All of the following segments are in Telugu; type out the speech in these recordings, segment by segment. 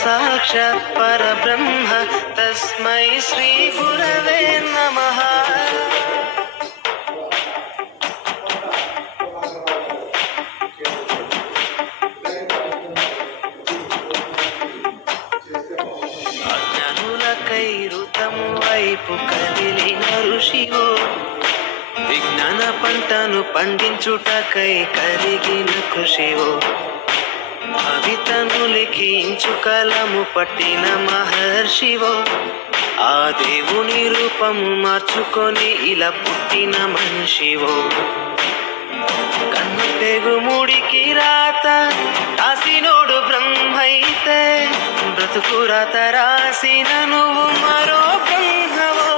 సాక్షాత్ పరబ్రహ్మ తస్మై శ్రీ గురవే నమః. అజ్ఞానులకై ఋతము వైపు కదిలిన ఋషివో, విజ్ఞాన పంటను పండించుటకై కలిగిన కృషివో, కవితను లిఖించు కలము పట్టిన మహర్షివో, ఆ దేవుని రూపము మార్చుకొని ఇలా పుట్టిన మనిషివో, కన్ను పెగు ముడికి రాత రాసినోడు బ్రహ్మైతే, బ్రతుకు రాత రాసిన నువ్వు మరో బ్రహ్మవో.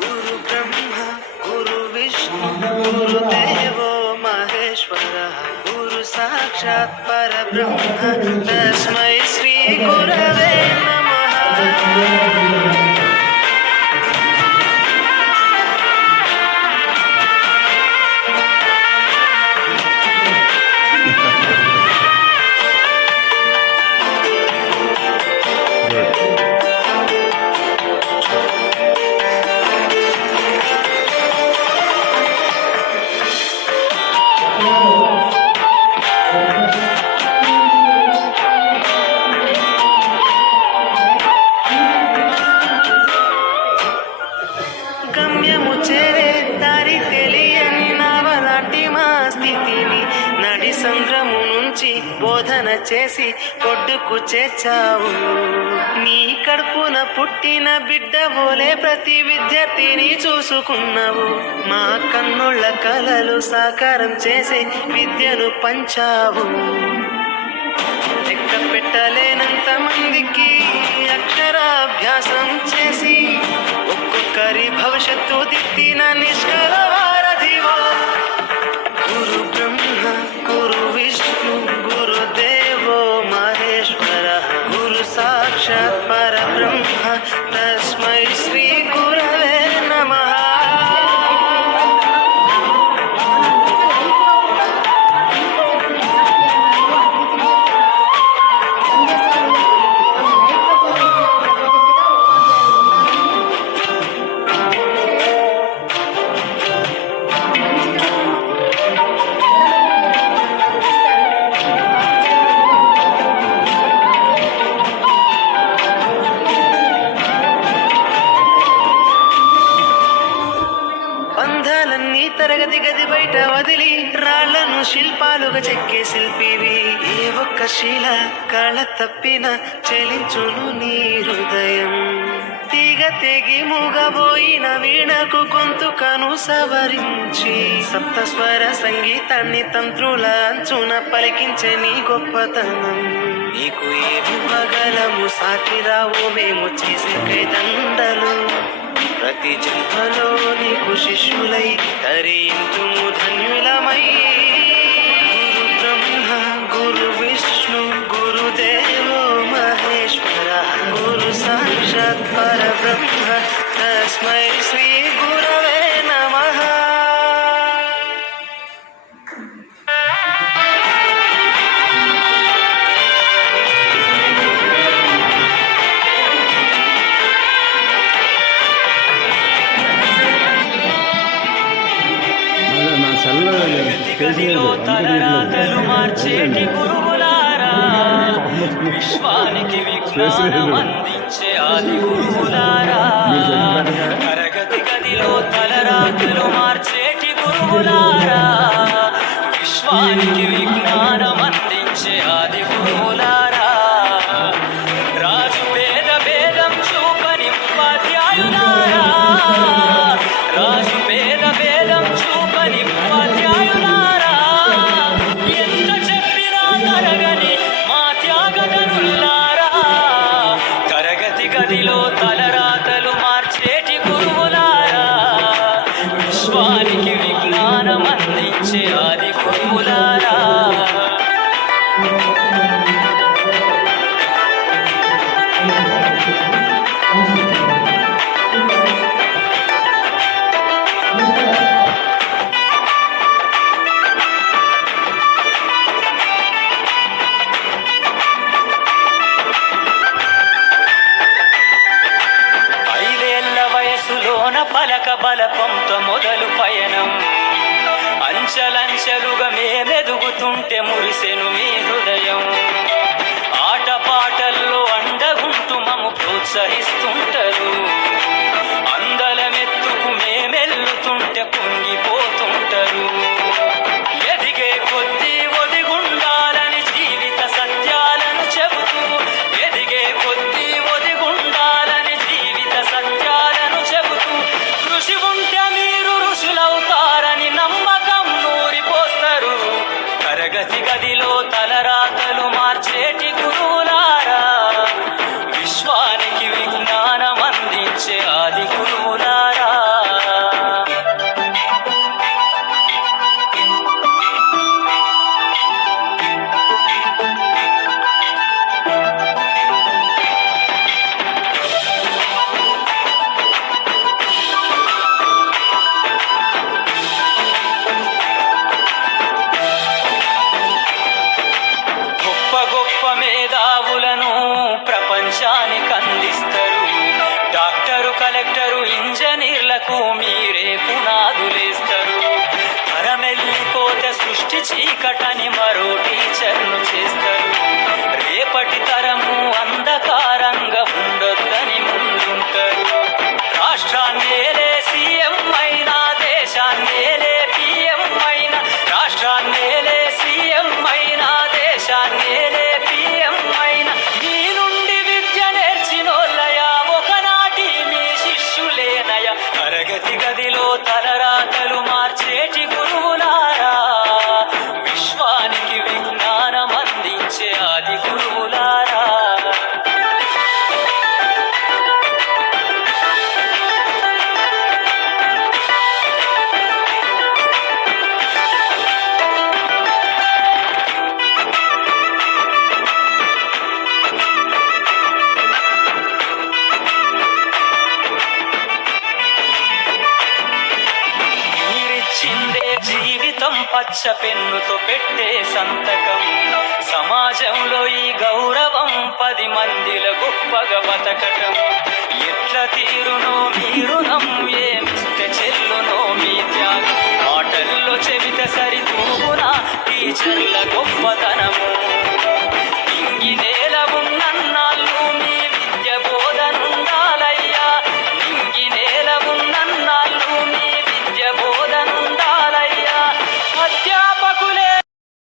గురు బ్రహ్మ గురు విష్ణు గురుదేవో మహేశ్వర, గురు సాక్షాత్ పరబ్రహ్మ తస్మై శ్రీ గురవే నమః. గమ్యము చేరే దారి తెలియని నవలాంటి మా స్థితిని నడి సంద్రము నుంచి బోధన చేసి ఒడ్డుకు చేర్చావు. నీ కడుపున పుట్టిన బిడ్డ బోలే ప్రతి విద్యార్థిని చూసుకున్నావు. మా కన్నుళ్ళ కలలు సాకారం చేసే విద్యను పంచావు. లెక్క పెట్టలేనంత మందికి అక్షరాభ్యాసం చేసి ఒక్కొక్కరి భవిష్యత్తు దిద్దిన నిష్కల వారధివో. గురు బ్రహ్మ గురు విష్ణు గురుదేవో మహేశ్వర, గురు సాక్షాత్ పరబ్రహ్మ తస్మై శ్రీ గురవే నమః. బంధాలన్నీ తరగతి గది బయట వదిలి రాళ్లను శిల్పాలుగా చెక్కే శిల్పివి. ఏ ఒక్క శీల కళ తప్పిన చెలించును నీ హృదయం. తీగ తెగి మూగబోయిన వీణకు గొంతుకను సవరించి సప్తస్వర సంగీతాన్ని తంత్రుల అంచున పలికించే నీ గొప్పతనం. నీకు ఏమి మగలము సాటి రావు మేము చేసే కైదండలు. ప్రతి జన్మలో నీకు శిష్యులై తరింతుము ధన్యులమై. గురు బ్రహ్మ గురు విష్ణు గురుదేవో మహేశ్వర, గురు సాక్షాత్ పరబ్రహ్మ తస్మై శ్రీ గురవే నమః. గదిలో తలరాతలు మార్చేటి గురువులారా, విశ్వానికి విజ్ఞానం అందించే ఆది గురువులారా. తరగతి గదిలో తలరాతలు మార్చేటి గురువులారా, విశ్వానికి విజ్ఞానం అందించే ఆది గురువులారా. రాజు పేద భేదం చూపని ఉపాధ్యాయులారా, రాజు పేద భేదం చూపని ఉపాధ్యాయులారా. ఎంత చెప్పినా తరగని మా త్యాగధనులారా, తరగతి గదిలో తలరాతలు మార్చేటి గురువులారా, విశ్వానికి విజ్ఞానం అందించే ఆది గురువులారా. బలపంతో మొదలు పయనం అంచలంచెలుగా మేమెదుగుతుంటే మురిసెను మీ హృదయం ఆటపాటల్లో అండగుంటూ మము ప్రోత్సహిస్తుంటారు అందలమెత్తుకు మేమెల్లుతుంటే పొంగిపోతుంటారు ఎదిగే కొద్దీ ఒదిగుండాలని జీవిత సత్యాలను చెబుతూ ఎదిగే కొద్దీ ఒదిగుండాలని జీవిత సత్యాలను చెబుతూ కృషి ఉంటే మీరు ఋషులవుతారని నమ్మకం నూరిపోస్తారు తరగతి గదిలో తలరాతలు మార్చేటి గురువులారా విశ్వానికి విజ్ఞానం అందించే ఆది గురువులారా గొప్ప గొప్ప మేధావులను ప్రపంచానికి అందిస్తారు డాక్టరు కలెక్టరు ఇంజనీర్లకు మీరే పునాదులేస్తారు తరమెల్లిపోతే సృష్టి చీకటని మరో టీచర్ను చేస్తారు రేపటి తరము అంధకారంగా ఉండొద్దని ముందుంటారు రాష్ట్రాన్నేలే సీఎం అయినా దేశాన్నేలే పిఎం అయినా రాష్ట్రాన్నేలే సీఎం అయినా దేశాన్నేలే పిఎం అయినా మీ నుండి విద్య నేర్చినోళ్ళయా ఒకనాటి మీ శిష్యులేనయ తరగతి గదిలో తలరాతలు మార్చేటి గురువులారా విశ్వానికి విజ్ఞానం అందించే ఆది గురువులారా మీరిచ్చిందే జీవితం పచ్చ పెన్నుతో పెట్టే సంతకం సమాజంలో ఈ గౌరవం 10 మందిల గొప్పగా బతకటం ఎట్ల తీరునో మీరునం ఏమిస్తే చెల్లునో మీ త్యాగం మాటల్లో చెబితే సరితూగునా టీచర్ల గొప్పతనము